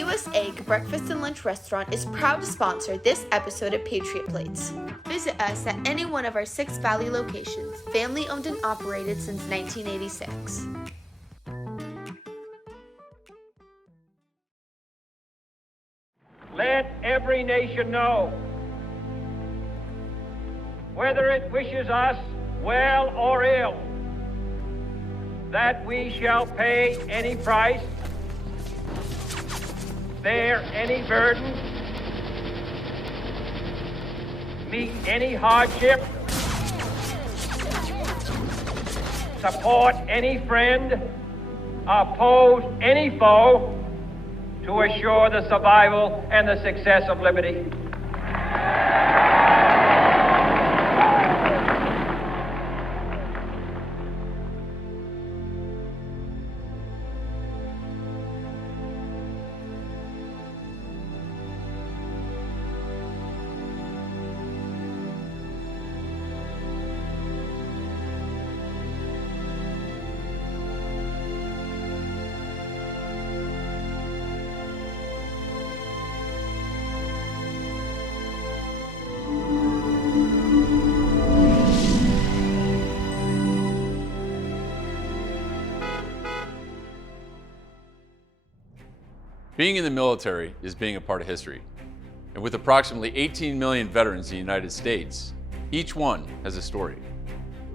US Egg Breakfast and Lunch Restaurant is proud to sponsor this episode of Patriot Plates. Visit us at any one of our 6 Valley locations, family owned and operated since 1986. Let every nation know, whether it wishes us well or ill, that we shall pay any price, bear any burden, meet any hardship, support any friend, oppose any foe, to assure the survival and the success of liberty. Being in the military is being a part of history. And with approximately 18 million veterans in the United States, each one has a story.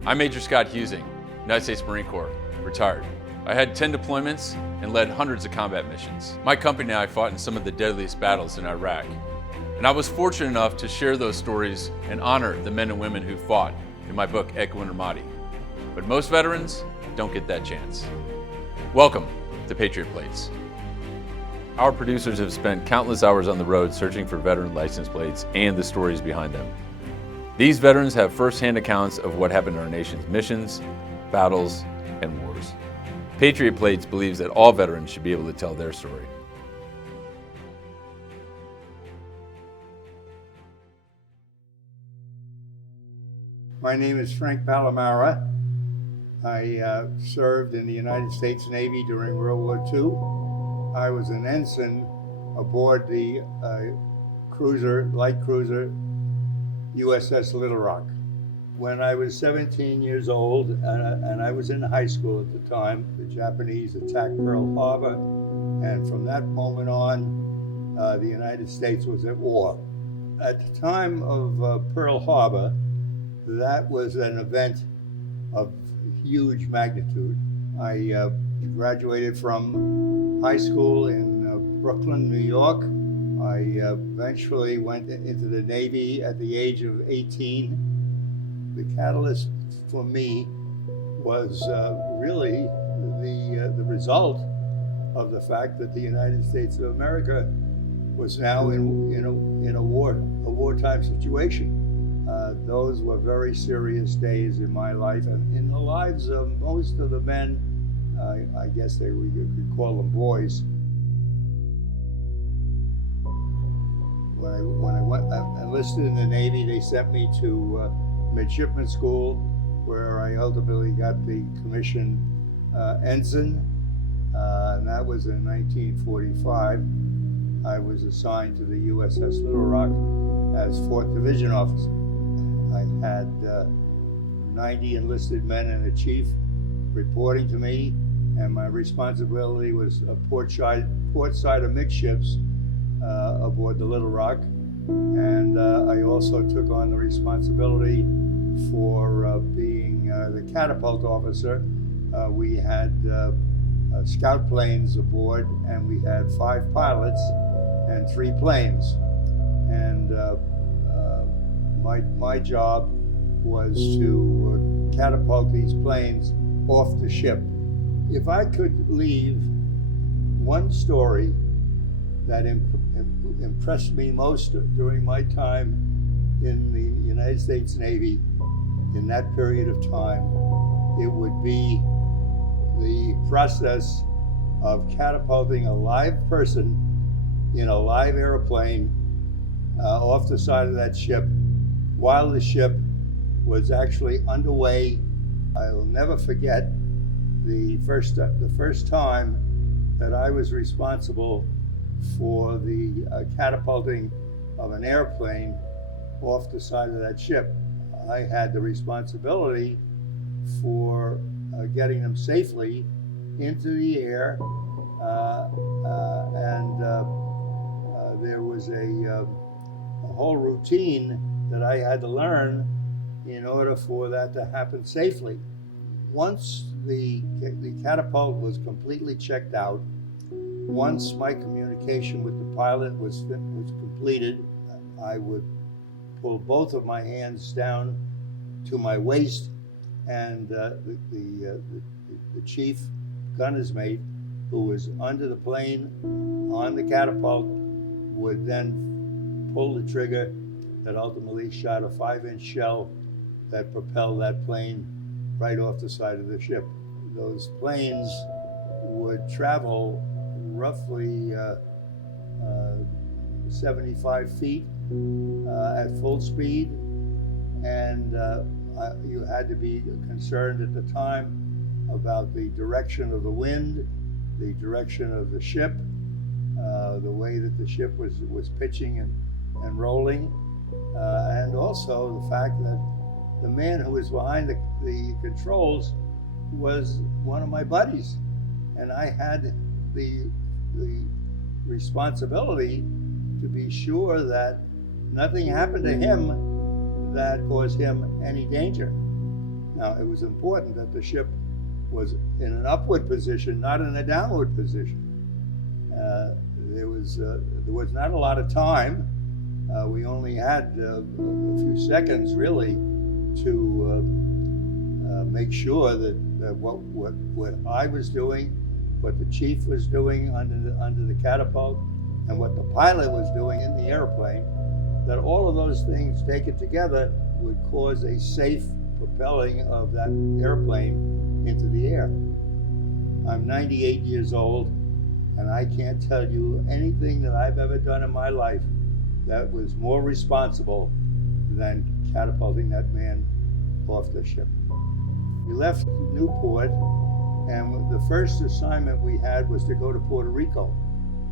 I'm Major Scott Hazing, United States Marine Corps, retired. I had 10 deployments and led hundreds of combat missions. My company and I fought in some of the deadliest battles in Iraq. And I was fortunate enough to share those stories and honor the men and women who fought in my book, Equator. But most veterans don't get that chance. Welcome to Patriot Plates. Our producers have spent countless hours on the road searching for veteran license plates and the stories behind them. These veterans have first-hand accounts of what happened in our nation's missions, battles, and wars. Patriot Plates believes that all veterans should be able to tell their story. My name is Frank Palamara. I served in the United States Navy during World War II. I was an ensign aboard the light cruiser USS Little Rock. When I was 17 years old, and I was in high school at the time, the Japanese attacked Pearl Harbor, and from that moment on, the United States was at war. At the time of Pearl Harbor, that was an event of huge magnitude. I graduated from high school in Brooklyn, New York. I eventually went into the Navy at the age of 18. The catalyst for me was really the result of the fact that the United States of America was now in a wartime situation. Those were very serious days in my life and in the lives of most of the men. I guess you could call them boys. When I enlisted in the Navy, they sent me to midshipman school, where I ultimately got the commission ensign, and that was in 1945. I was assigned to the USS Little Rock as 4th Division officer. I had 90 enlisted men and a chief reporting to me, and my responsibility was port side amidships aboard the Little Rock, and I also took on the responsibility for being the catapult officer. We had scout planes aboard, and we had 5 pilots and 3 planes, and my job was to catapult these planes off the ship. If I could leave one story that impressed me most during my time in the United States Navy in that period of time, it would be the process of catapulting a live person in a live airplane off the side of that ship while the ship was actually underway. I will never forget the first time that I was responsible for the catapulting of an airplane off the side of that ship. I had the responsibility for getting them safely into the air, and there was a whole routine that I had to learn in order for that to happen safely. Once the catapult was completely checked out, once my communication with the pilot was completed, I would pull both of my hands down to my waist, and the chief gunner's mate, who was under the plane on the catapult, would then pull the trigger that ultimately shot a 5-inch shell that propelled that plane right off the side of the ship. Those planes would travel roughly 75 feet at full speed, and you had to be concerned at the time about the direction of the wind, the direction of the ship, the way that the ship was pitching and rolling, and also the fact that the man who was behind the controls was one of my buddies, and I had the responsibility to be sure that nothing happened to him that caused him any danger. Now, it was important that the ship was in an upward position, not in a downward position. There was not a lot of time. We only had a few seconds, really, to make sure that what I was doing, what the chief was doing under the catapult, and what the pilot was doing in the airplane, that all of those things taken together would cause a safe propelling of that airplane into the air. I'm 98 years old, and I can't tell you anything that I've ever done in my life that was more responsible than catapulting that man off the ship. We left Newport, and the first assignment we had was to go to Puerto Rico.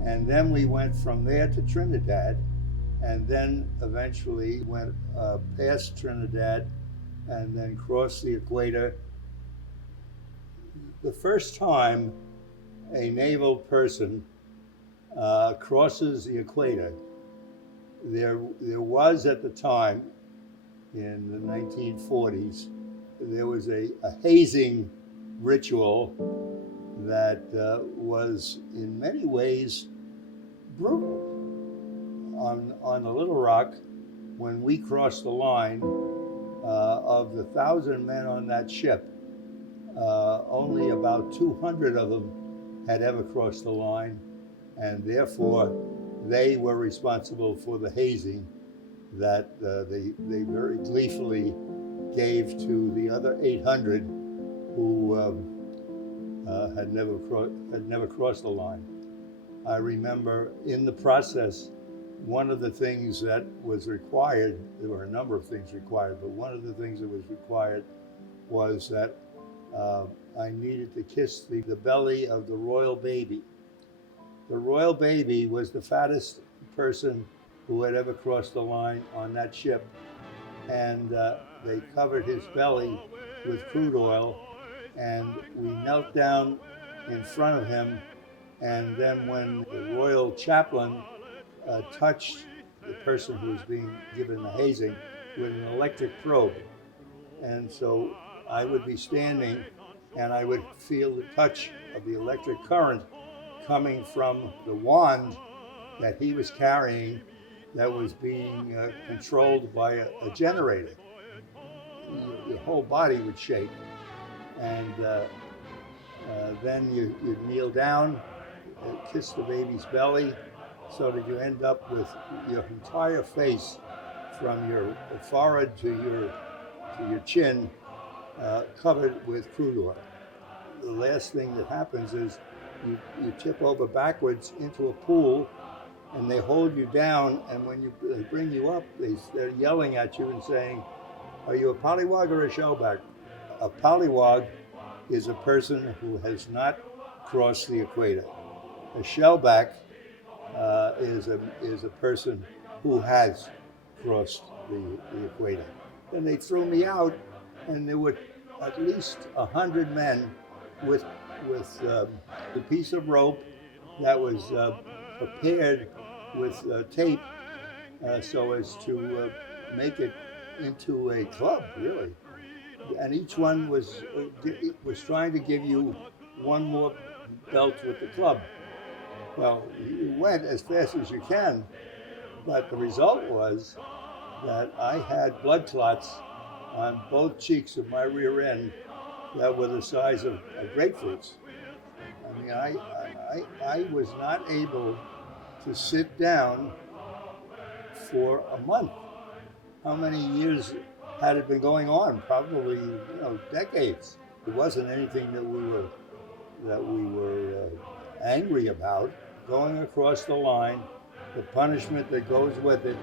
And then we went from there to Trinidad, and then eventually went past Trinidad and then crossed the Equator. The first time a naval person crosses the Equator, there was at the time, in the 1940s, there was a hazing ritual that was in many ways brutal. On the Little Rock, when we crossed the line, of the 1,000 men on that ship, only about 200 of them had ever crossed the line, and therefore they were responsible for the hazing that they very gleefully gave to the other 800 who had never crossed the line. I remember in the process, one of the things that was required, there were a number of things required, but one of the things that was required was that I needed to kiss the belly of the royal baby. The royal baby was the fattest person who had ever crossed the line on that ship, and they covered his belly with crude oil, and we knelt down in front of him, and then when the royal chaplain touched the person who was being given the hazing with an electric probe, and so I would be standing and I would feel the touch of the electric current coming from the wand that he was carrying that was being controlled by a generator. Your whole body would shake, and then you'd kneel down, kiss the baby's belly, so that you end up with your entire face, from your forehead to your chin, covered with crude oil. The last thing that happens is you tip over backwards into a pool, and they hold you down, and when they bring you up, they're yelling at you and saying, "Are you a pollywog or a shellback?" A pollywog is a person who has not crossed the equator. A shellback is a person who has crossed the equator. Then they threw me out, and there were at least 100 men with the piece of rope that was prepared with tape so as to make it into a club, really. And each one was trying to give you one more belt with the club. Well, you went as fast as you can, but the result was that I had blood clots on both cheeks of my rear end that were the size of grapefruits. I mean, I was not able to sit down for a month. How many years had it been going on? Probably, decades. It wasn't anything that we were angry about. Going across the line, the punishment that goes with it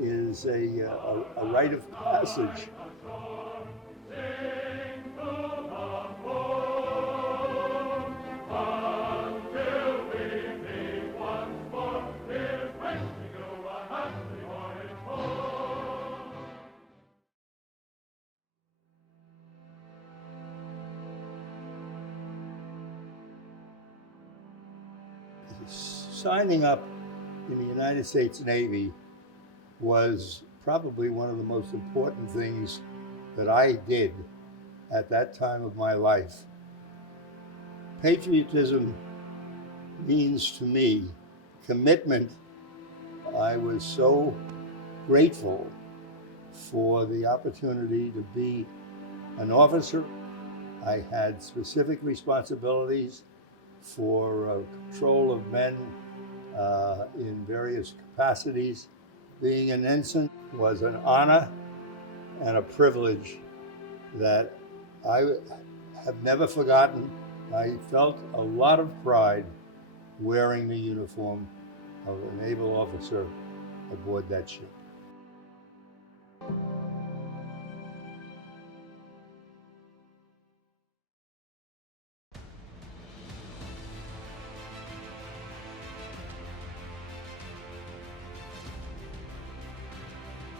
is a rite of passage. Signing up in the United States Navy was probably one of the most important things that I did at that time of my life. Patriotism means to me commitment. I was so grateful for the opportunity to be an officer. I had specific responsibilities for control of men in various capacities. Being an ensign was an honor and a privilege that I have never forgotten. I felt a lot of pride wearing the uniform of a naval officer aboard that ship.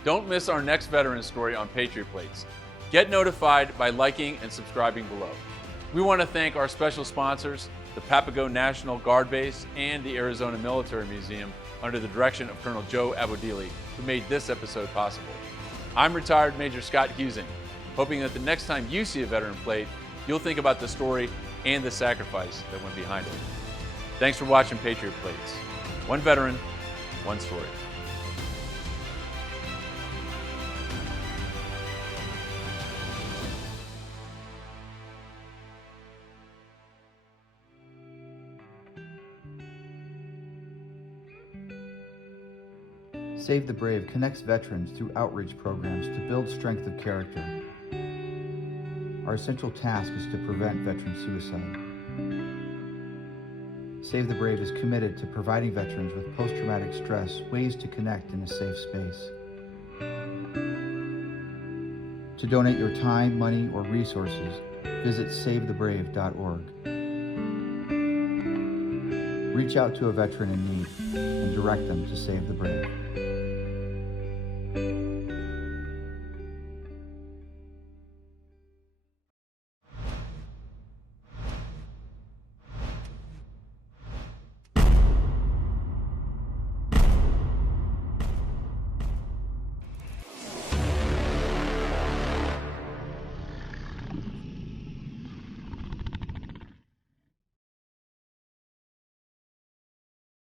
Don't miss our next veteran story on Patriot Plates. Get notified by liking and subscribing below. We want to thank our special sponsors, the Papago National Guard Base and the Arizona Military Museum under the direction of Colonel Joe Abodili, who made this episode possible. I'm retired Major Scott Hazing, hoping that the next time you see a veteran plate, you'll think about the story and the sacrifice that went behind it. Thanks for watching Patriot Plates. One veteran, one story. Save the Brave connects veterans through outreach programs to build strength of character. Our essential task is to prevent veteran suicide. Save the Brave is committed to providing veterans with post-traumatic stress ways to connect in a safe space. To donate your time, money, or resources, visit savethebrave.org. Reach out to a veteran in need and direct them to Save the Brave.